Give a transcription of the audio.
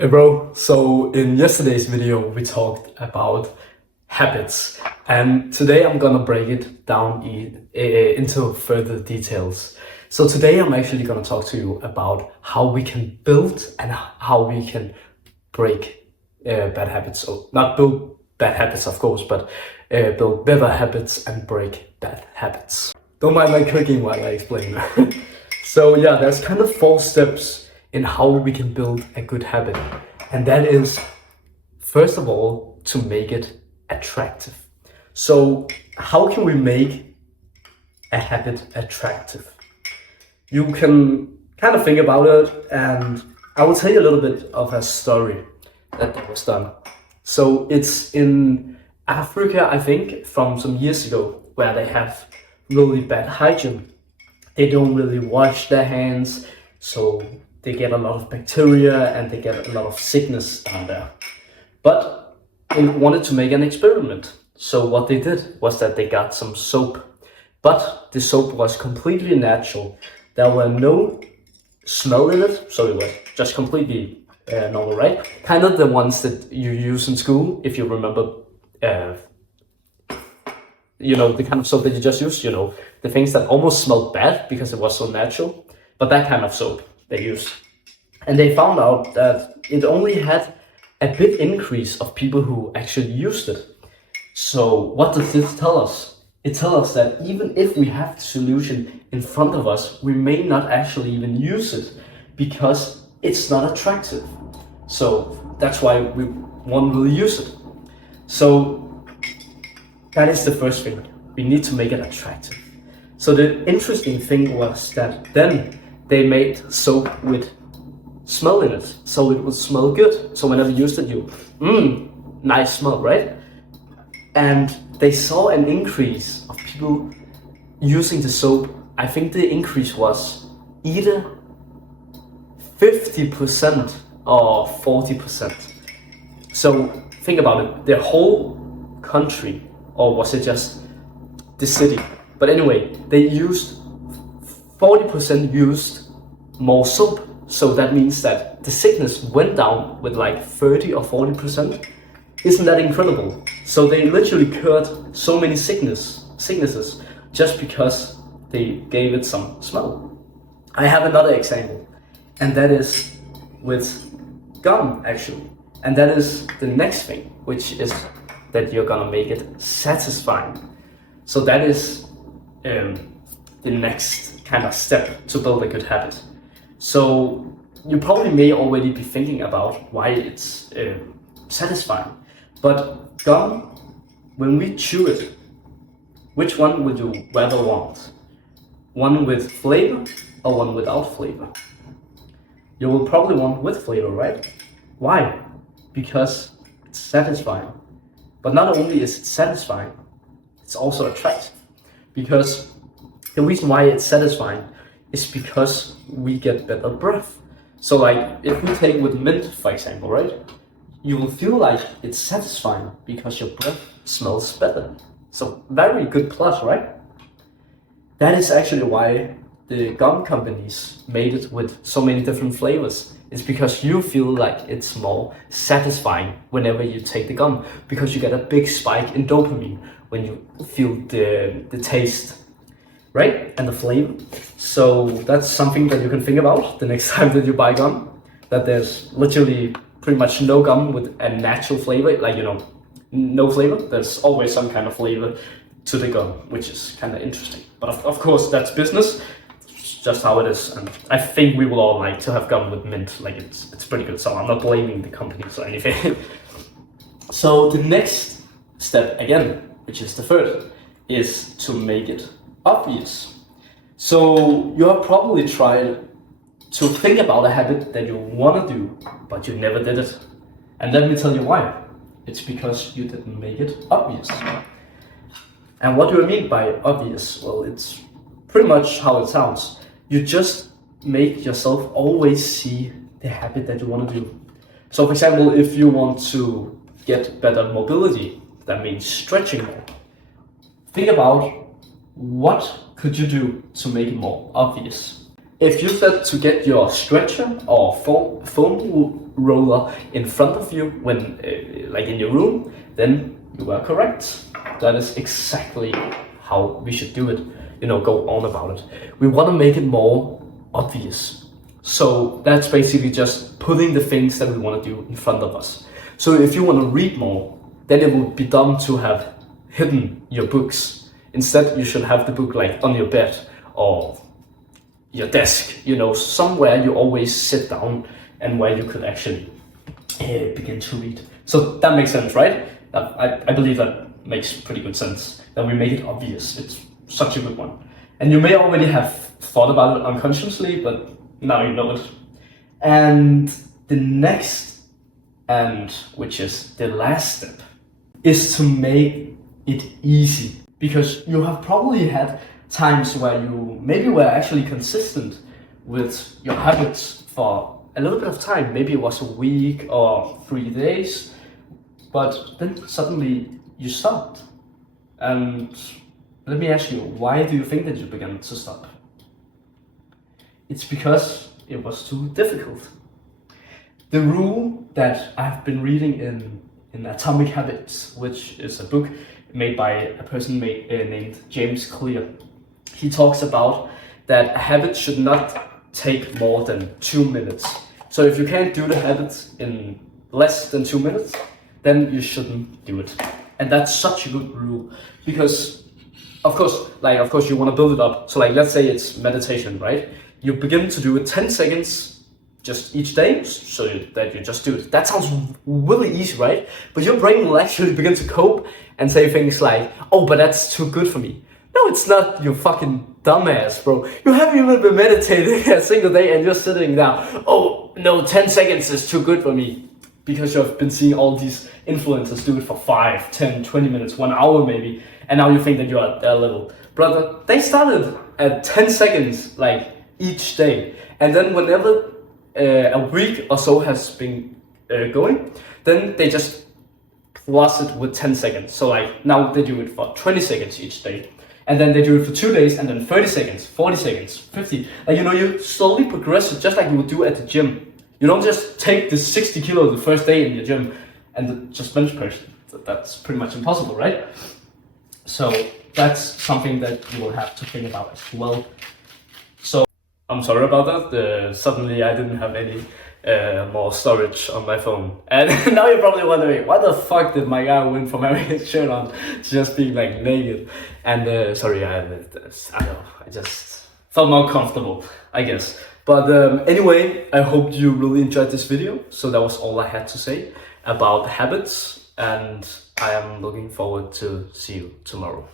Hey bro, so in yesterday's video we talked about habits, and today I'm gonna break it down into further details. So today I'm actually gonna talk to you about how we can build and how we can break bad habits. So not build bad habits of course, but build better habits and break bad habits. Don't mind my cooking while I explain. So yeah, there's kind of 4 steps in how we can build a good habit. And that is, first of all, to make it attractive. So how can we make a habit attractive? You can kind of think about it, and I will tell you a little bit of a story that was done. So it's in Africa, I think, from some years ago, where they have really bad hygiene. They don't really wash their hands, so they get a lot of bacteria and they get a lot of sickness down there. But they wanted to make an experiment. So what they did was that they got some soap, but the soap was completely natural. There were no smell in it, so it was just completely normal, right? Kind of the ones that you use in school, if you remember, the kind of soap that you just used, the things that almost smelled bad because it was so natural, but that kind of soap they used. And they found out that it only had a bit increase of people who actually used it. So what does this tell us? It tells us that even if we have the solution in front of us, we may not actually even use it because it's not attractive. So that's why we won't really use it. So that is the first thing. We need to make it attractive. So the interesting thing was that then they made soap with smell in it, so it would smell good. So whenever you used it, nice smell, right? And they saw an increase of people using the soap. I think the increase was either 50% or 40%. So think about it, the whole country, or was it just the city? But anyway, they used 40% used more soap. So that means that the sickness went down with like 30 or 40%. Isn't that incredible? So they literally cured so many sicknesses just because they gave it some smell. I have another example, and that is with gum actually. And that is the next thing, which is that you're gonna make it satisfying. So that is the next kind of step to build a good habit. So you probably may already be thinking about why it's satisfying. But gum, when we chew it, which one would you rather want? One with flavor or one without flavor? You will probably want with flavor, right? Why? Because it's satisfying. But not only is it satisfying, it's also attractive. Because the reason why it's satisfying is because we get better breath. So like if we take with mint, for example, right? You will feel like it's satisfying because your breath smells better. So very good plus, right? That is actually why the gum companies made it with so many different flavors. It's because you feel like it's more satisfying whenever you take the gum, because you get a big spike in dopamine when you feel the taste, right? And the flavor. So that's something that you can think about the next time that you buy gum, that there's literally pretty much no gum with a natural flavor, no flavor. There's always some kind of flavor to the gum, which is kind of interesting. But of course, that's business. It's just how it is. And I think we will all like to have gum with mint. Like it's pretty good. So I'm not blaming the companies or anything. So the next step, again, which is the third, is to make it obvious. So you have probably tried to think about a habit that you want to do, but you never did it. And let me tell you why. It's because you didn't make it obvious. And what do I mean by obvious? Well, it's pretty much how it sounds. You just make yourself always see the habit that you want to do. So for example, if you want to get better mobility, that means stretching more. Think about what could you do to make it more obvious. if you said to get your stretcher or foam roller in front of you when, like in your room, then you were correct. That is exactly how we should do it. You know, go on about it. We want to make it more obvious. So that's basically just putting the things that we want to do in front of us. So if you want to read more, then it would be dumb to have hidden your books. Instead, you should have the book like on your bed or your desk, you know, somewhere you always sit down and where you could actually begin to read. So that makes sense, right? I believe that makes pretty good sense, that we make it obvious. It's such a good one. And you may already have thought about it unconsciously, but now you know it. And the next, and which is the last step, is to make it easy. Because you have probably had times where you maybe were actually consistent with your habits for a little bit of time. Maybe it was a week or 3 days, but then suddenly you stopped. And let me ask you, why do you think that you began to stop? It's because it was too difficult. The rule that I've been reading in Atomic Habits, which is a book made by a person named James Clear, he talks about that a habit should not take more than 2 minutes. So if you can't do the habit in less than 2 minutes, then you shouldn't do it. And that's such a good rule, because of course you want to build it up. So like, let's say it's meditation, right? You begin to do it 10 seconds just each day, so that you just do it. That sounds really easy, right? But your brain will actually begin to cope and say things like, oh, but that's too good for me. No, it's not, you fucking dumbass, bro. You haven't even been meditating a single day and you're sitting down. Oh, no, 10 seconds is too good for me. Because you've been seeing all these influencers do it for 5, 10, 20 minutes, 1 hour maybe. And now you think that you're at their level. Brother, they started at 10 seconds, like, each day. And then whenever a week or so has been going, then they just plus it with 10 seconds. So like, now they do it for 20 seconds each day. And then they do it for 2 days, and then 30 seconds, 40 seconds, 50. Like, you know, you slowly progress it just like you would do at the gym. You don't just take the 60 kilos the first day in your gym and just bench press. That's pretty much impossible, right? So that's something that you will have to think about as well. So I'm sorry about that. Suddenly I didn't have any more storage on my phone. And now you're probably wondering, why the fuck did my guy went from having his shirt on to just being like naked? And sorry, I know, I just felt more comfortable, I guess. But anyway, I hope you really enjoyed this video. So that was all I had to say about habits, and I am looking forward to see you tomorrow.